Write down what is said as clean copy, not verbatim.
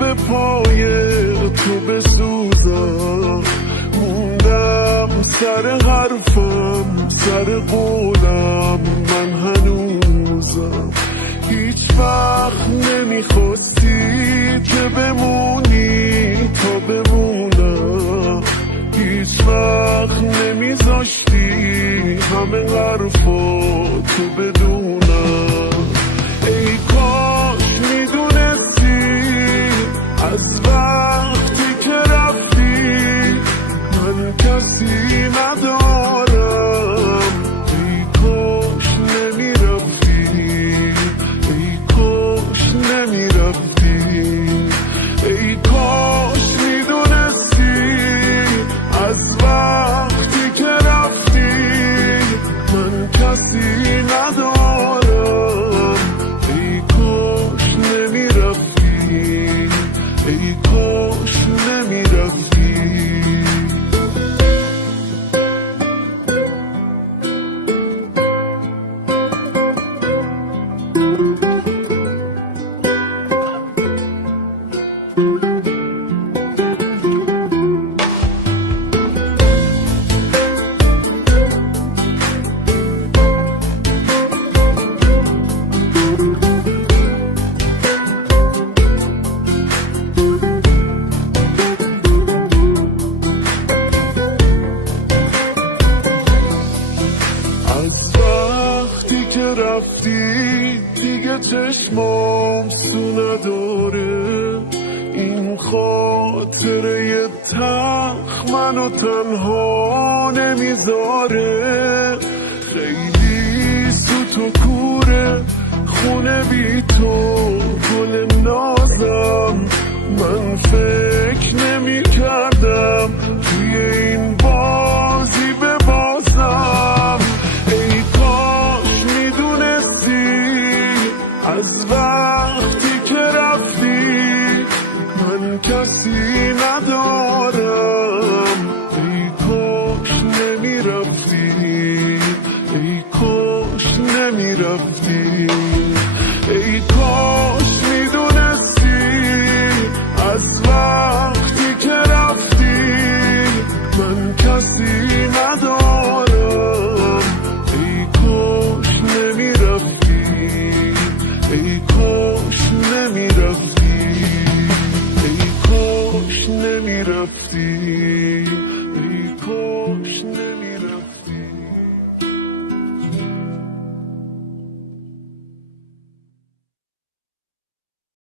به پای تو بسوزم، موندم سر حرفم، سر قولم، من هنوزم. هیچ وقت نمیخواستی که بمونی تا بمونم، هیچ وقت نمیذاشتی همه حرفا تو بدونم. ای کاش میدونستی از وقتی که رفتی من کسی ندارم. ای کاش نمیرفتی، ای کاش نمیرفتی، ای کاش میدونستی از وقتی که رفتی من کسی ندارم. ای کاش نمیرفتی، ای کاش نمیرفتی. از وقتی که رفتی دیگه چشمام سو نداره، این خاطره تلخ منو تنها نمیذاره. خیلی سوت و کوره خونه بی تو گل نازم، من فکر نمی کردم توی این بازی ببازم. ای کاش میدونستی از وقتی که رفتی من کسی ندارم.